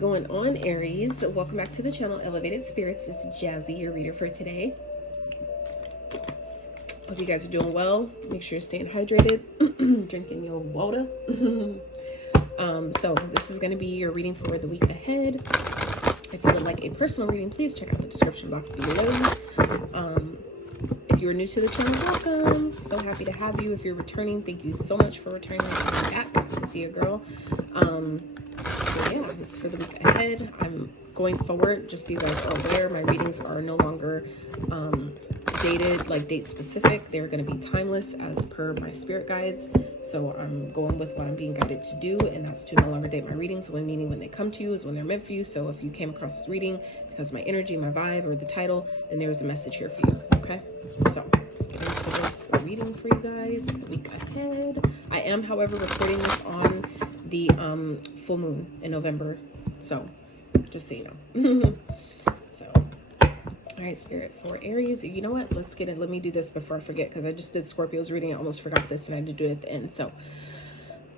going on, Aries? Welcome back to the channel, Elevated Spirits. It's Jazi, your reader for today. Hope you guys are doing well. Make sure you're staying hydrated, drinking your water. So this is going to be your reading for the week ahead. If you would like a personal reading, please check out the description box below. If you're new to the channel, welcome. So happy to have you. If you're returning, thank you so much for returning back to see a girl. So yeah, this is for the week ahead. I'm going forward, just so you guys are aware, my readings are no longer dated, like date specific. They're going to be timeless as per my spirit guides. So I'm going with what I'm being guided to do, and that's to no longer date my readings. Meaning when they come to you is when they're meant for you. So if you came across this reading because of my energy, my vibe, or the title, then there's a message here for you. Okay, so let's get into this reading for you guys for the week ahead. I am, however, recording this on the full moon in November, so just so you know. So all right, Spirit, for Aries, you know what, let's get it. Let me do this before I forget, because I just did Scorpio's reading. I almost forgot this, and I had to do it at the end. So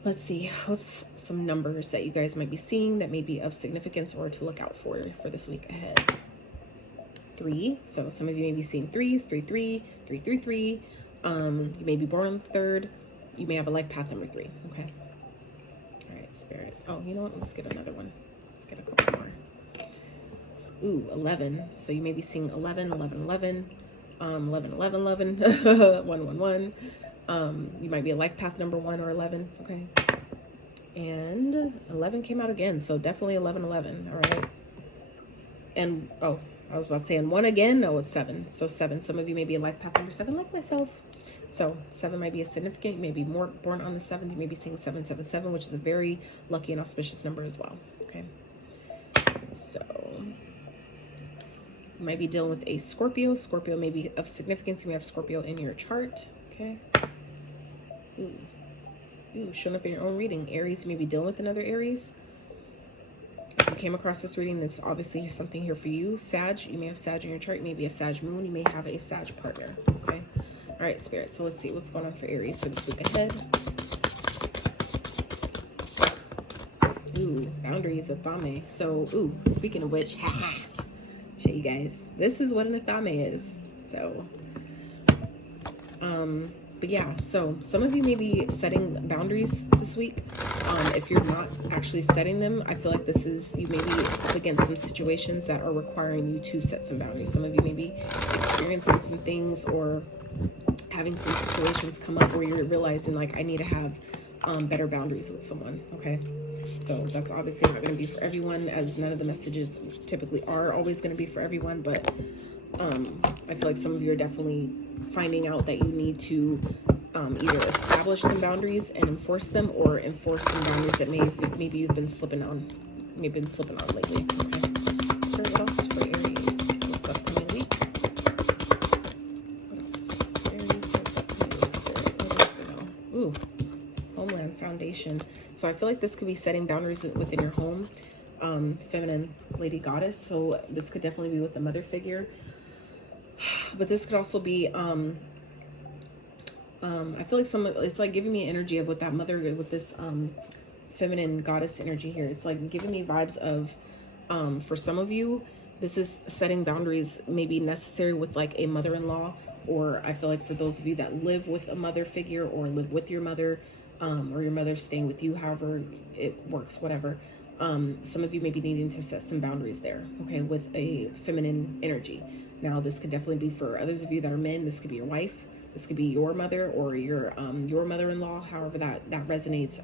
let's see, what's some numbers that you guys might be seeing that may be of significance or to look out for this week ahead. 3, so some of you may be seeing 3s, 3-3, 3-3-3. You may be born on the 3rd. You may have a life path number 3. Okay. All right, Spirit. Oh, you know what? Let's get another one. Let's get a couple more. Ooh, 11. So you may be seeing 11, 11, 11, 11, 11, 11, 1, 1, 1. You might be a life path number 1 or 11. Okay. And 11 came out again. So definitely 11, 11. All right. And, oh, I was about to say, and 1 again. No, it's 7. So 7. Some of you may be a life path number 7, like myself. So 7 might be a significant. You may be more born on the 7th. You may be seeing 777, which is a very lucky and auspicious number as well. Okay. So you might be dealing with a Scorpio. Scorpio may be of significance. You may have Scorpio in your chart. Okay. Ooh, showing up in your own reading. Aries, you may be dealing with another Aries. If you came across this reading, there's obviously something here for you. Sag, you may have Sag in your chart. You may be a Sag moon. You may have a Sag partner. Okay. All right, Spirit. So let's see what's going on for Aries for this week ahead. Ooh, boundaries of Thame. So, ooh, speaking of which, show you guys. This is what an Thame is. So, but yeah, so some of you may be setting boundaries this week. If you're not actually setting them, I feel like this is, you may be up against some situations that are requiring you to set some boundaries. Some of you may be experiencing some things or having some situations come up where you're realizing, like, I need to have better boundaries with someone. Okay, so that's obviously not going to be for everyone, as none of the messages typically are always going to be for everyone, but I feel like some of you are definitely finding out that you need to either establish some boundaries and enforce them, or enforce some boundaries that maybe you've been slipping on, lately. Okay. So what else for Aries? What's upcoming week? What else? Aries, what's upcoming week? Ooh, homeland foundation. So I feel like this could be setting boundaries within your home. Feminine lady goddess. So this could definitely be with the mother figure. But this could also be, I feel like it's like giving me energy of with that mother, with this feminine goddess energy here. It's like giving me vibes of, for some of you, this is setting boundaries maybe necessary with like a mother-in-law, or I feel like for those of you that live with a mother figure or live with your mother, or your mother staying with you, however it works, whatever. Some of you may be needing to set some boundaries there, okay, with a feminine energy. Now, this could definitely be for others of you that are men. This could be your wife. This could be your mother or your mother-in-law, however that resonates.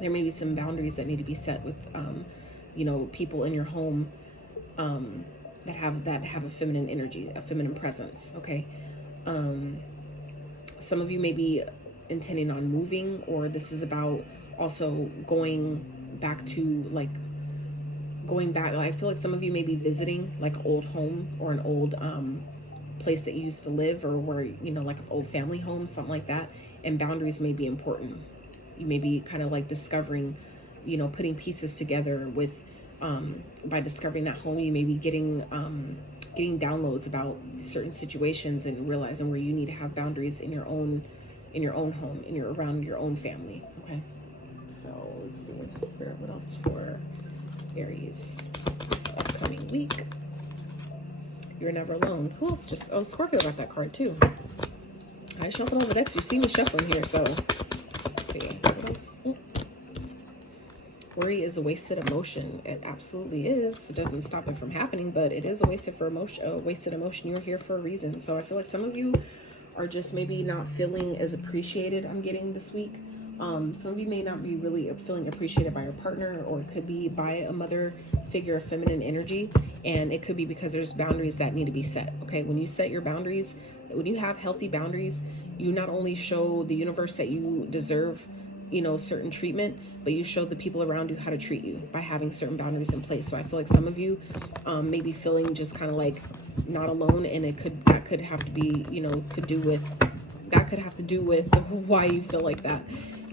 There may be some boundaries that need to be set with, you know, people in your home that have a feminine energy, a feminine presence, okay? Some of you may be intending on moving, or this is about also going back. I feel like some of you may be visiting like an old home or an old place that you used to live, or where, you know, like an old family home, something like that. And boundaries may be important. You may be kind of like discovering, you know, putting pieces together with, by discovering that home, you may be getting downloads about certain situations and realizing where you need to have boundaries in your own home, around your own family. Okay. So let's see, Spirit, what else for Aries, this upcoming week. You're never alone. Who else just... Oh, Scorpio got that card too. I shuffled all the decks. You see me shuffling here, so... Let's see. What else? Oh. Worry is a wasted emotion. It absolutely is. It doesn't stop it from happening, but it is a wasted emotion. You're here for a reason. So I feel like some of you are just maybe not feeling as appreciated, I'm getting this week. Some of you may not be really feeling appreciated by your partner, or it could be by a mother figure of feminine energy, and it could be because there's boundaries that need to be set. Okay, when you set your boundaries, when you have healthy boundaries, you not only show the universe that you deserve, you know, certain treatment, but you show the people around you how to treat you by having certain boundaries in place. So I feel like some of you may be feeling just kind of like not alone, and that could have to be, you know, could have to do with why you feel like that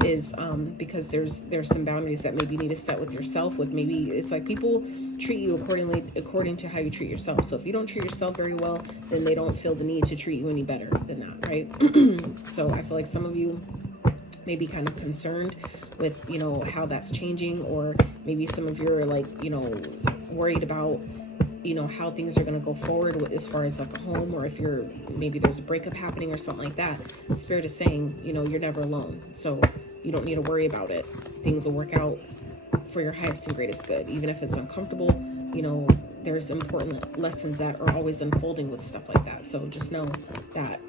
is because there's some boundaries that maybe you need to set with yourself. With maybe it's like people treat you according to how you treat yourself. So if you don't treat yourself very well, then they don't feel the need to treat you any better than that, right? So I feel like some of you may be kind of concerned with, you know, how that's changing, or maybe some of you are like, you know, worried about, you know, how things are going to go forward with, as far as like a home, or if maybe there's a breakup happening or something like that. Spirit is saying, you know, you're never alone, so you don't need to worry about it. Things will work out for your highest and greatest good, even if it's uncomfortable. You know, there's important lessons that are always unfolding with stuff like that. So just know that.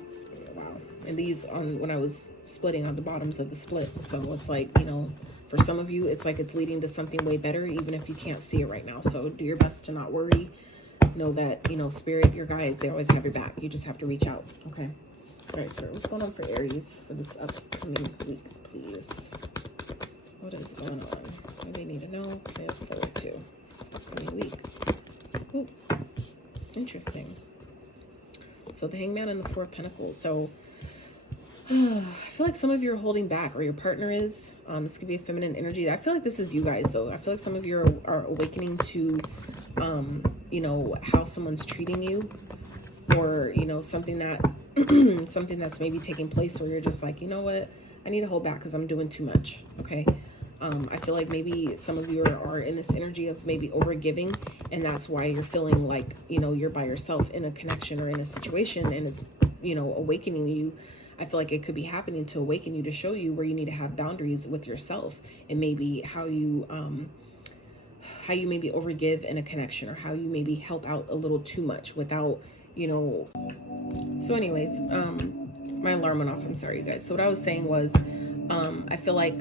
Wow. And these on when I was splitting on the bottoms of the split, so it's like, you know, for some of you, it's like it's leading to something way better, even if you can't see it right now. So do your best to not worry. Know that, you know, Spirit, your guides, they always have your back. You just have to reach out, okay? All right, Spirit, what's going on for Aries for this upcoming week, please? What is going on? What do they need to know and forward to this upcoming week? Ooh, interesting. So the Hangman and the Four of Pentacles. So I feel like some of you are holding back, or your partner is. This could be a feminine energy. I feel like this is you guys, though. I feel like some of you are awakening to, you know, how someone's treating you, or, you know, something that's maybe taking place where you're just like, you know what, I need to hold back because I'm doing too much. Okay. I feel like maybe some of you are in this energy of maybe overgiving, and that's why you're feeling like, you know, you're by yourself in a connection or in a situation, and it's, you know, awakening you. I feel like it could be happening to awaken you, to show you where you need to have boundaries with yourself, and maybe how you maybe overgive in a connection, or how you maybe help out a little too much without, you know. So anyways, my alarm went off. I'm sorry, you guys. So what I was saying was, I feel like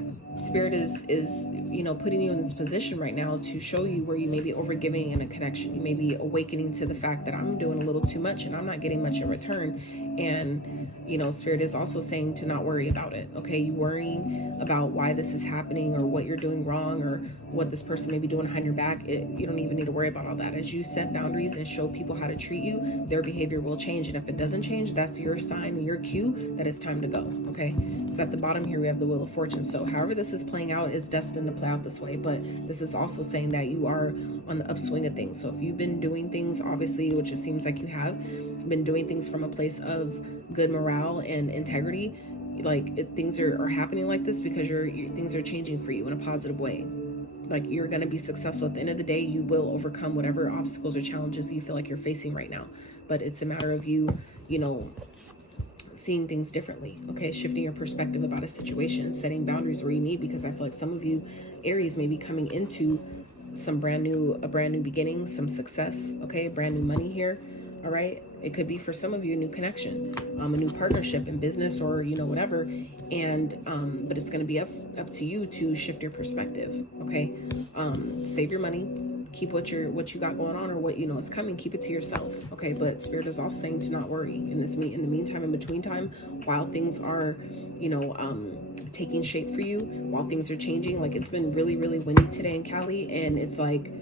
Spirit is, you know, putting you in this position right now to show you where you may be overgiving in a connection. You may be awakening to the fact that I'm doing a little too much and I'm not getting much in return. And, you know, Spirit is also saying to not worry about it. Okay, you worrying about why this is happening, or what you're doing wrong, or what this person may be doing behind your back. You don't even need to worry about all that. As you set boundaries and show people how to treat you, their behavior will change. And if it doesn't change, that's your sign, your cue that it's time to go. Okay, so at the bottom here we have the Wheel of Fortune. So however this is playing out is destined to play out this way, but this is also saying that you are on the upswing of things. So if you've been doing things, obviously, which it seems like you have been doing things from a place of good morale and integrity, like things are happening like this because things are changing for you in a positive way. Like, you're going to be successful. At the end of the day, you will overcome whatever obstacles or challenges you feel like you're facing right now. But it's a matter of you, you know, seeing things differently. Okay, shifting your perspective about a situation, setting boundaries where you need, because I feel like some of you Aries may be coming into a brand new beginning, some success. Okay, brand new money here. All right, it could be for some of you a new connection, a new partnership in business, or, you know, whatever. And but it's going to be up to you to shift your perspective. Okay, save your money, keep what you got going on, or what you know is coming, keep it to yourself. Okay, but Spirit is also saying to not worry in the meantime, in between time, while things are, you know, taking shape for you, while things are changing. Like, it's been really, really windy today in Cali, and it's like,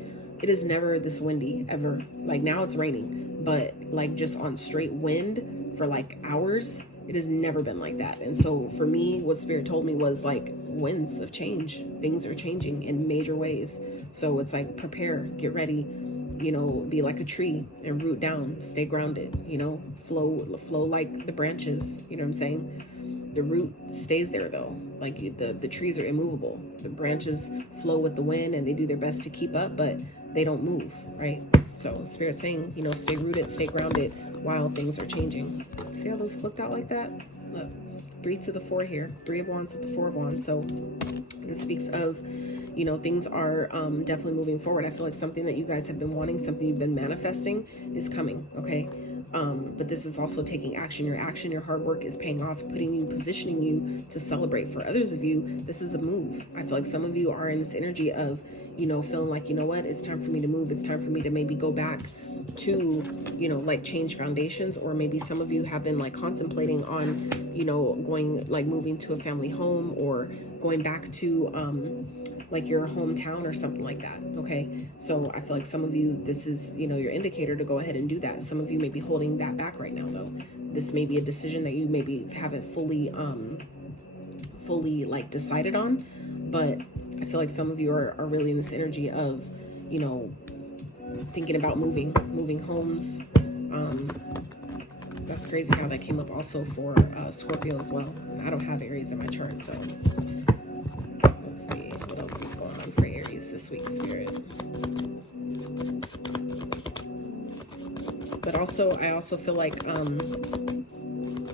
it is never this windy ever. Like, now it's raining, but like just on straight wind for like hours, it has never been like that. And so for me, what Spirit told me was like, winds of change, things are changing in major ways. So it's like, prepare, get ready, you know, be like a tree and root down, stay grounded, you know, flow like the branches, you know what I'm saying? the root stays there though. Like the trees are immovable. The branches flow with the wind and they do their best to keep up, but they don't move, right? So Spirit's saying, you know, stay rooted, stay grounded while things are changing. See how those flipped out like that? Look, 3 to the 4 here, 3 of Wands with the 4 of Wands. So this speaks of, you know, things are definitely moving forward. I feel like something that you guys have been wanting, something you've been manifesting is coming, okay? But this is also taking action. Your action, your hard work is paying off, putting you, positioning you to celebrate. For others of you, this is a move. I feel like some of you are in this energy of, you know, feeling like, you know what, it's time for me to move. It's time for me to maybe go back to, you know, like change foundations. Or maybe some of you have been like contemplating on, you know, going, like moving to a family home or going back to, like your hometown or something like that. Okay, so I feel like some of you, this is, you know, your indicator to go ahead and do that. Some of you may be holding that back right now though. This may be a decision that you maybe haven't fully like decided on, but I feel like some of you are really in this energy of, you know, thinking about moving homes. That's crazy how that came up also for Scorpio as well. I don't have Aries in my chart, so let's see what else is going on for Aries this week, Spirit. But also, I also feel like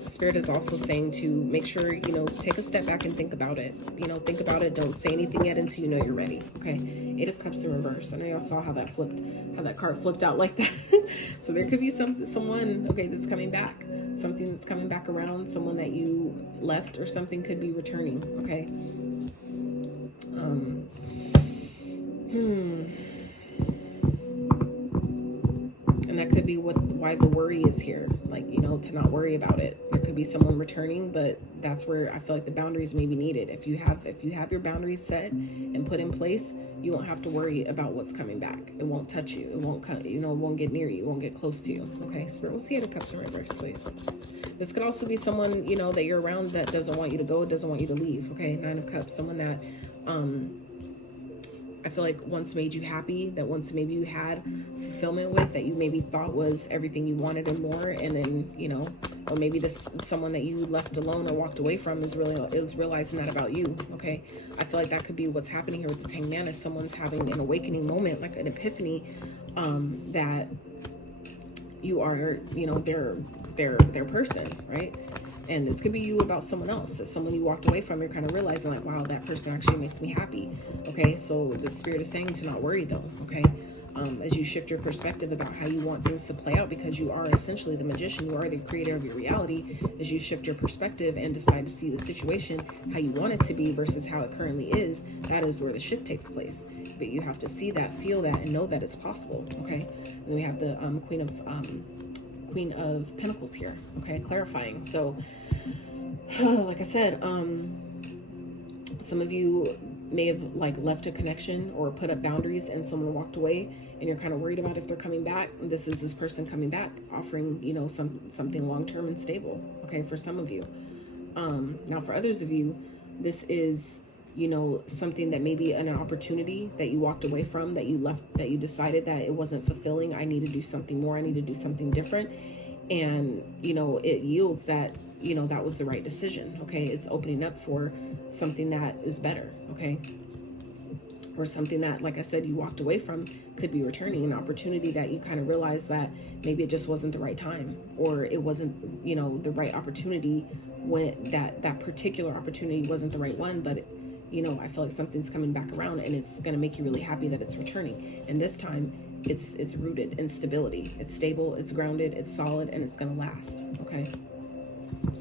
Spirit is also saying to make sure, you know, take a step back and think about it. You know, think about it. Don't say anything yet until you know you're ready. Okay. 8 of Cups in reverse. I know y'all saw how that flipped, how that card flipped out like that. So there could be someone, okay, that's coming back. Something that's coming back around. Someone that you left or something could be returning. Okay. And that could be why the worry is here, like, you know, to not worry about it. There could be someone returning, but that's where I feel like the boundaries may be needed. If you have your boundaries set and put in place, you won't have to worry about what's coming back. It won't touch you. It won't come, you know, it won't get near you. It won't get close to you. Okay, Spirit, we'll see 8 of Cups in reverse, please. This could also be someone, you know, that you're around that doesn't want you to go, doesn't want you to leave. Okay, 9 of Cups, someone that I feel like once made you happy, that once maybe you had fulfillment with, that you maybe thought was everything you wanted and more, and then, you know, or maybe this someone that you left alone or walked away from is realizing that about you. Okay, I feel like that could be what's happening here with this Hanged Man, is someone's having an awakening moment, like an epiphany, that you are, you know, their person, right? And this could be you about someone else, that someone you walked away from, you're kind of realizing like, wow, that person actually makes me happy. Okay, so the Spirit is saying to not worry though. Okay, as you shift your perspective about how you want things to play out, because you are essentially the magician, you are the creator of your reality. As you shift your perspective and decide to see the situation how you want it to be versus how it currently is, that is where the shift takes place. But you have to see that, feel that, and know that it's possible. Okay, and we have the Queen of Pentacles here, okay, clarifying. So like I said, some of you may have like left a connection or put up boundaries and someone walked away and you're kind of worried about if they're coming back. This is this person coming back, offering, you know, something long-term and stable, okay, for some of you. Now for others of you, this is, you know, something that may be an opportunity that you walked away from, that you left, that you decided that it wasn't fulfilling. I need to do something more. I need to do something different. And, you know, it yields that, you know, that was the right decision. Okay. It's opening up for something that is better. Okay. Or something that, like I said, you walked away from could be returning, an opportunity that you kind of realized that maybe it just wasn't the right time, or it wasn't, you know, the right opportunity, when that particular opportunity wasn't the right one. But you know, I feel like something's coming back around and it's going to make you really happy that it's returning. And this time it's rooted in stability. It's stable, it's grounded, it's solid, and it's going to last. Okay.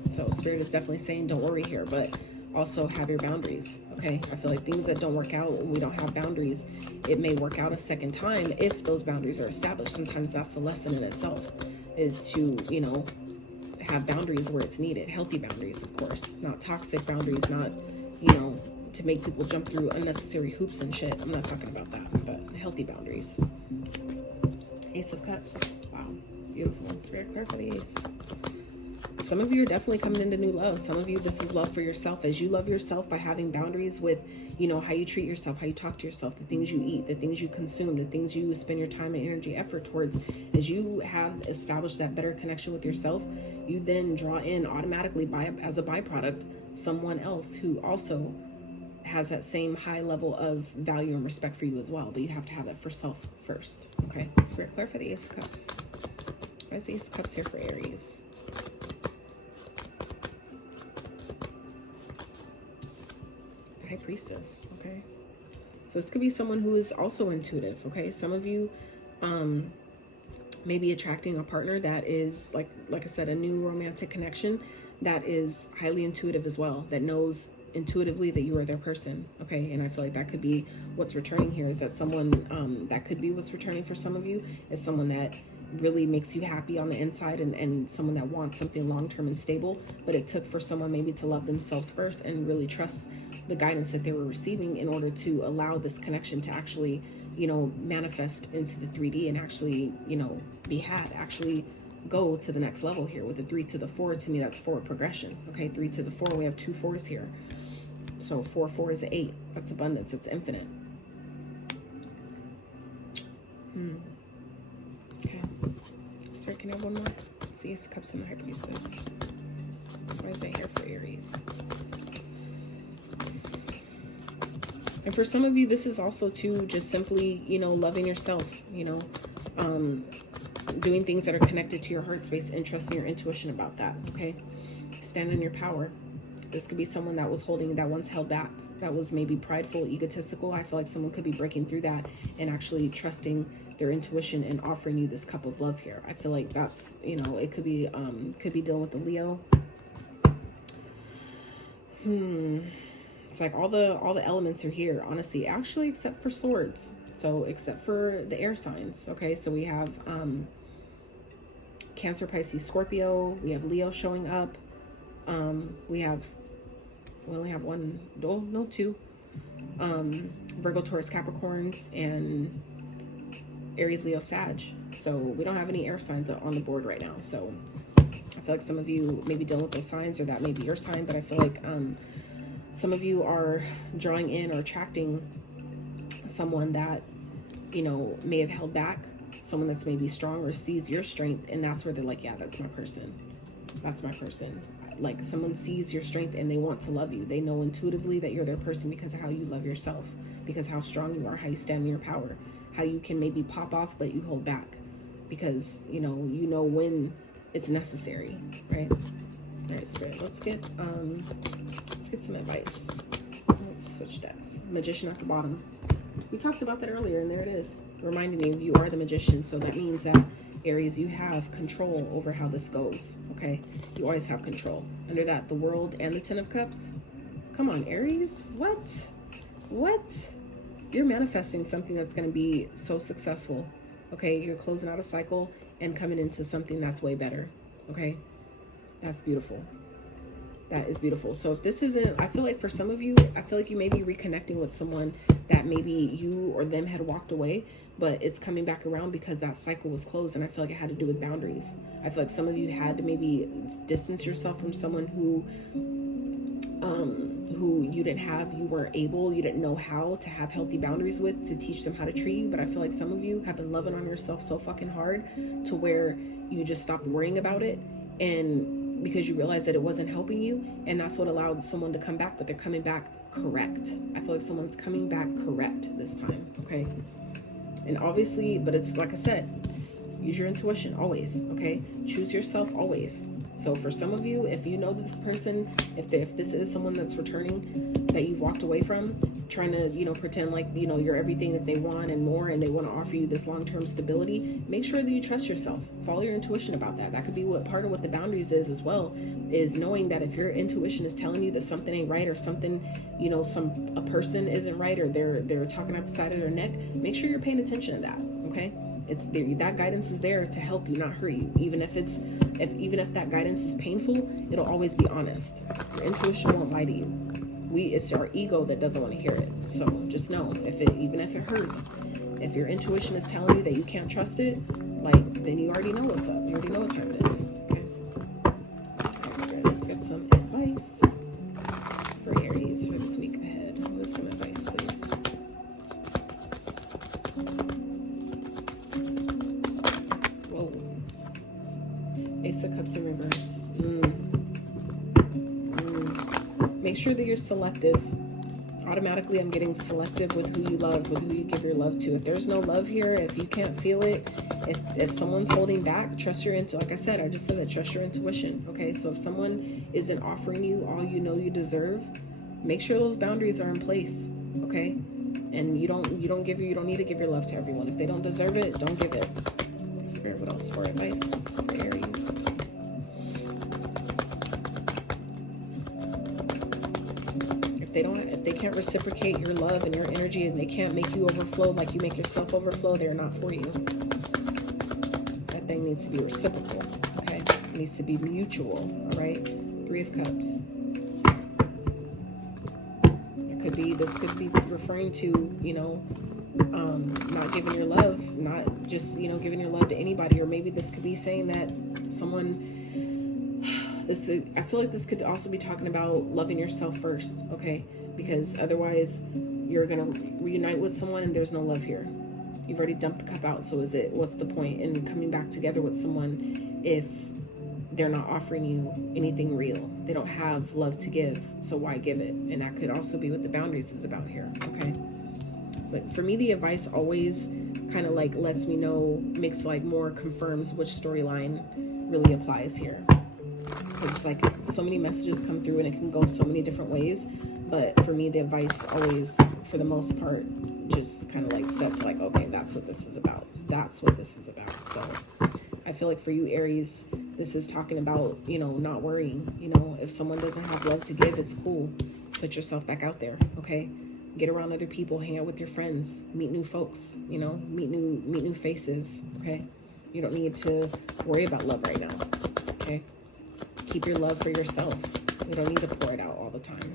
So Spirit is definitely saying, don't worry here, but also have your boundaries. Okay. I feel like things that don't work out when we don't have boundaries, it may work out a second time if those boundaries are established. Sometimes that's the lesson in itself, is to, you know, have boundaries where it's needed. Healthy boundaries, of course, not toxic boundaries, not, you know, to make people jump through unnecessary hoops and shit. I'm not talking about that, but healthy boundaries. Ace of Cups. Wow. Beautiful. Spirit, clear for the Ace. Some of you are definitely coming into new love. Some of you, this is love for yourself. As you love yourself by having boundaries with, you know, how you treat yourself, how you talk to yourself, the things you eat, the things you consume, the things you spend your time and energy, effort towards. As you have established that better connection with yourself, you then draw in automatically, as a byproduct, someone else who also has that same high level of value and respect for you as well. But you have to have that for self first. Okay, Spirit, clarify the Ace of Cups. Why is the Ace of Cups here for Aries? The High Priestess. Okay, so this could be someone who is also intuitive. Okay, some of you may be attracting a partner that is, like I said, a new romantic connection that is highly intuitive as well, that knows intuitively that you are their person. Okay, and I feel like that could be what's returning here, is that someone that could be what's returning for some of you, is someone that really makes you happy on the inside, and someone that wants something long-term and stable, but it took for someone maybe to love themselves first and really trust the guidance that they were receiving in order to allow this connection to actually, you know, manifest into the 3D and actually, you know, actually go to the next level here. With the 3 to the 4, to me, that's forward progression. Okay, 3 to the 4, we have 2 4s here. So 4 4 is 8. That's abundance. It's infinite. Okay. Sorry, can I have one more? See, Ace of Cups and the High Priestess. Why is that here for Aries? And for some of you, this is also too just simply, you know, loving yourself, you know, doing things that are connected to your heart space and trusting your intuition about that. Okay, stand in your power. This could be someone that was that once held back, that was maybe prideful, egotistical. I feel like someone could be breaking through that and actually trusting their intuition and offering you this cup of love here. I feel like that's, you know, it could be dealing with the Leo. It's like all the elements are here, honestly, actually, except for swords. So except for the air signs. Okay, so we have Cancer, Pisces, Scorpio. We have Leo showing up. We only have one, no, two. Virgo, Taurus, Capricorns, and Aries, Leo, Sag. So we don't have any air signs on the board right now. So I feel like some of you may be dealing with those signs, or that may be your sign, but I feel like some of you are drawing in or attracting someone that, you know, may have held back, someone that's maybe strong or sees your strength, and that's where they're like, yeah, that's my person. That's my person. Like, someone sees your strength and they want to love you. They know intuitively that you're their person because of how you love yourself, because how strong you are, how you stand in your power, how you can maybe pop off, but you hold back because, you know when it's necessary, right? All right, Spirit, let's get some advice. Let's switch decks. Magician at the bottom. We talked about that earlier, and there it is, reminding me you are the magician. So that means that, Aries, you have control over how this goes. Okay, you always have control. Under that, the World and the 10 of Cups. Come on, Aries. What? You're manifesting something that's going to be so successful. Okay, you're closing out a cycle and coming into something that's way better. Okay, that's beautiful. That is beautiful. So if this isn't, I feel like for some of you, I feel like you may be reconnecting with someone that maybe you or them had walked away, but it's coming back around because that cycle was closed. And I feel like it had to do with boundaries. I feel like some of you had to maybe distance yourself from someone who you didn't know how to have healthy boundaries with, to teach them how to treat you. But I feel like some of you have been loving on yourself so fucking hard to where you just stopped worrying about it, and because you realized that it wasn't helping you, and that's what allowed someone to come back. But they're coming back correct. I feel like someone's coming back correct this time. Okay, and obviously, but it's like I said, use your intuition always. Okay, choose yourself always. So for some of you, if you know this person, if this is someone that's returning, that you've walked away from, trying to, pretend like, you're everything that they want and more, and they want to offer you this long-term stability, make sure that you trust yourself. Follow your intuition about that. That could be part of what the boundaries is as well, is knowing that if your intuition is telling you that something ain't right, or something, a person isn't right, or they're talking out the side of their neck, make sure you're paying attention to that. Okay, it's there. That guidance is there to help you, not hurt you. Even if that guidance is painful, it'll always be honest. Your intuition won't lie to you. It's our ego that doesn't want to hear it. So just know, even if it hurts, if your intuition is telling you that you can't trust it, then you already know what's up. You already know what time it is. Okay. Whoa. Ace of Cups in reverse. Make sure that you're selective. Automatically, I'm getting selective with who you love, with who you give your love to. If there's no love here, if you can't feel it, if someone's holding back, trust your intuition. Like I said, I just said that, trust your intuition. Okay, so if someone isn't offering you all you know you deserve, make sure those boundaries are in place. Okay, and you don't need to give your love to everyone. If they don't deserve it, don't give it. Spirit, what else for advice for Aries? If they can't reciprocate your love and your energy, and they can't make you overflow like you make yourself overflow, they're not for you. That thing needs to be reciprocal. Okay, it needs to be mutual. All right. 3 of Cups. This could be referring to, you know, not giving your love, not just, you know, giving your love to anybody. Or maybe this could be saying that someone, I feel like this could also be talking about loving yourself first, okay? Because otherwise you're gonna reunite with someone and there's no love here. You've already dumped the cup out, so what's the point in coming back together with someone if they're not offering you anything real? They don't have love to give, so why give it? And that could also be what the boundaries is about here, okay? But for me, the advice always kind of like lets me know, makes like more confirms which storyline really applies here. Because it's like so many messages come through and it can go so many different ways. But for me, the advice always, for the most part, just kind of like sets like, okay, that's what this is about. That's what this is about. So I feel like for you, Aries, this is talking about, you know, not worrying. You know, if someone doesn't have love to give, it's cool. Put yourself back out there, okay? Get around other people, hang out with your friends, meet new folks, you know, meet new faces, okay? You don't need to worry about love right now, okay? Keep your love for yourself. You don't need to pour it out all the time.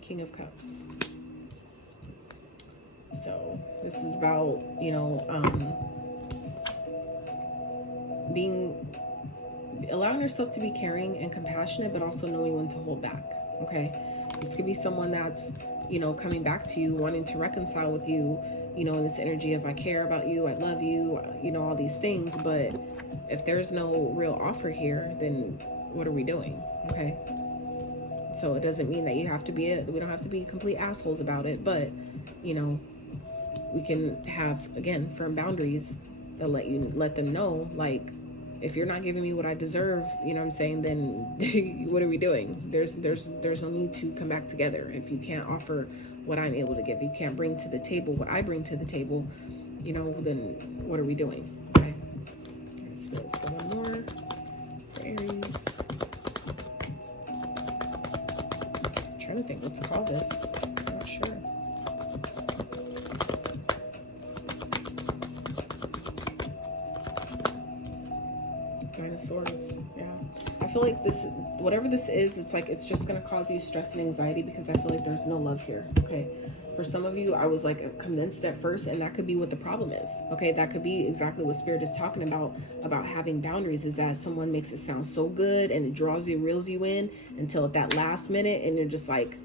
King of Cups. So this is about, you know, allowing yourself to be caring and compassionate, but also knowing when to hold back, okay? This could be someone that's, you know, coming back to you, wanting to reconcile with you, you know, in this energy of I care about you, I love you, you know, all these things. But if there's no real offer here, then what are we doing? Okay. So it doesn't mean that we don't have to be complete assholes about it, but, you know, we can have, again, firm boundaries that let them know, like, if you're not giving me what I deserve, you know what I'm saying, then what are we doing? There's no need to come back together. If you can't offer what I'm able to give, you can't bring to the table what I bring to the table, you know, then what are we doing? Okay. So let's go one more for Aries. I'm trying to think what to call this. I'm not sure. Nine of Swords. Yeah, I feel like this, whatever this is, it's like it's just going to cause you stress and anxiety because I feel like there's no love here. Okay, for some of you, I was like convinced at first, and that could be what the problem is. Okay, that could be exactly what Spirit is talking about having boundaries, is that someone makes it sound so good and it draws you, reels you in until at that last minute, and you're just like,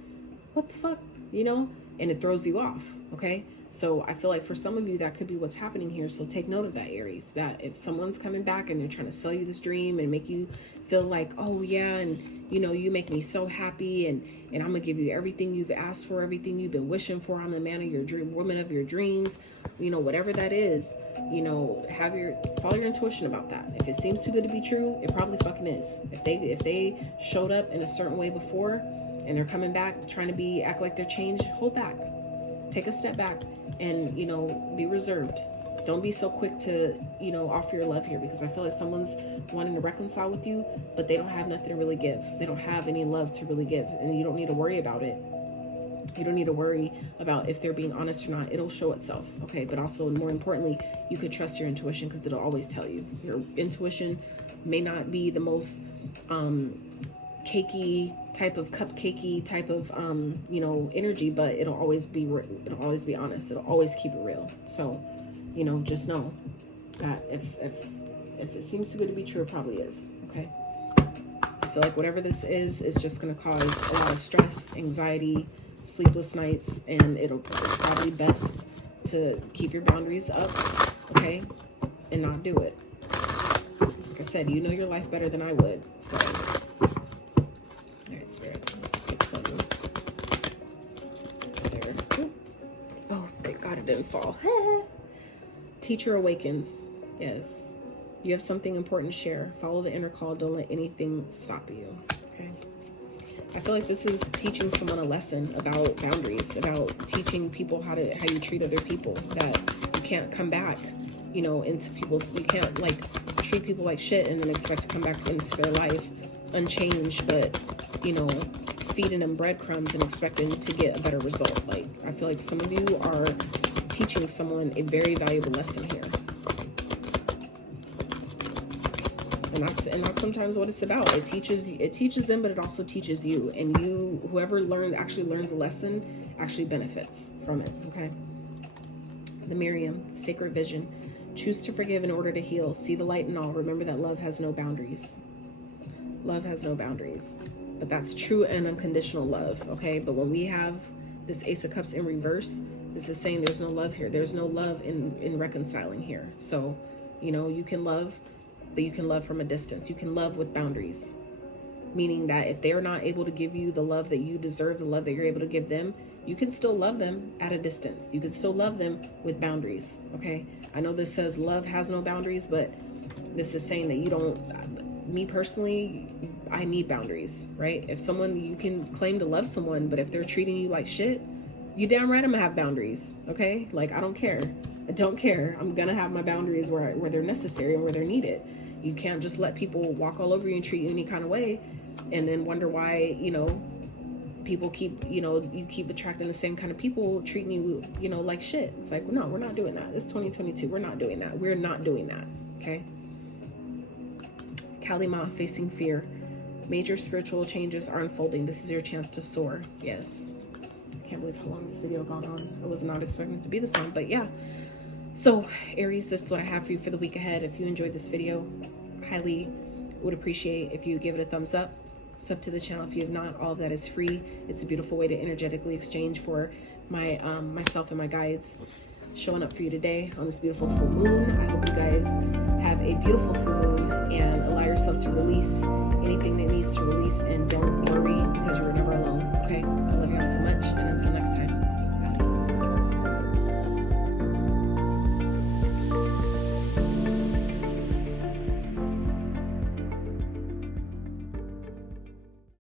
what the fuck, you know, and it throws you off. Okay, so I feel like for some of you, that could be what's happening here. So take note of that, Aries, that if someone's coming back and they're trying to sell you this dream and make you feel like, oh yeah, and you know, you make me so happy, and I'm gonna give you everything you've asked for, everything you've been wishing for. I'm the man of your dream, woman of your dreams, you know, whatever that is, you know, follow your intuition about that. If it seems too good to be true, it probably fucking is. If they showed up in a certain way before and they're coming back trying to act like they're changed, hold back. Take a step back and, you know, be reserved. Don't be so quick to, you know, offer your love here, because I feel like someone's wanting to reconcile with you, but they don't have nothing to really give. They don't have any love to really give, and you don't need to worry about it. You don't need to worry about if they're being honest or not. It'll show itself, okay? But also, more importantly, you could trust your intuition, because it'll always tell you. Your intuition may not be the most cakey type of cupcakey type of you know, energy, but it'll always be honest. It'll always keep it real. So, you know, just know that if it seems too good to be true, it probably is. Okay, I feel like whatever this is just going to cause a lot of stress, anxiety, sleepless nights, and it's probably best to keep your boundaries up, okay, and not do it. Like I said, you know your life better than I would, so. All right, Spirit, let's get some. There. Ooh. Oh, thank God it didn't fall. Teacher awakens. Yes. You have something important to share. Follow the inner call. Don't let anything stop you. Okay. I feel like this is teaching someone a lesson about boundaries, about teaching people how you treat other people, that you can't come back, you know, into people's, you can't like treat people like shit and then expect to come back into their life unchanged, but, you know, feeding them breadcrumbs and expecting to get a better result. Like, I feel like some of you are teaching someone a very valuable lesson here. And that's sometimes what it's about. It teaches them, but it also teaches you. And you, whoever actually learns a lesson, actually benefits from it. Okay. The Miriam, sacred vision. Choose to forgive in order to heal. See the light in all. Remember that love has no boundaries. Love has no boundaries. But that's true and unconditional love. Okay. But when we have this Ace of Cups in reverse, this is saying there's no love here. There's no love in reconciling here. So, you know, you can love, but you can love from a distance. You can love with boundaries, meaning that if they're not able to give you the love that you deserve, the love that you're able to give them, you can still love them at a distance. You can still love them with boundaries, okay? I know this says love has no boundaries, but this is saying that you don't, me personally, I need boundaries, right? If someone, you can claim to love someone, but if they're treating you like shit, you damn right I'm gonna have boundaries, okay? Like, I don't care. I don't care. I'm gonna have my boundaries where they're necessary and where they're needed. You can't just let people walk all over you and treat you any kind of way and then wonder why, you know, people keep, you know, you keep attracting the same kind of people treating you, you know, like shit. It's like, no, we're not doing that. It's 2022. We're not doing that. We're not doing that. Okay. Kalima, facing fear. Major spiritual changes are unfolding. This is your chance to soar. Yes. I can't believe how long this video gone on. I was not expecting it to be this long, but yeah. So Aries, this is what I have for you for the week ahead. If you enjoyed this video, highly would appreciate if you give it a thumbs up. Sub to the channel if you have not. All of that is free. It's a beautiful way to energetically exchange for my myself and my guides showing up for you today on this beautiful full moon. I hope you guys have a beautiful full moon and allow yourself to release anything that needs to release, and don't worry because you're never alone. Okay, I love you all so much, and until next time.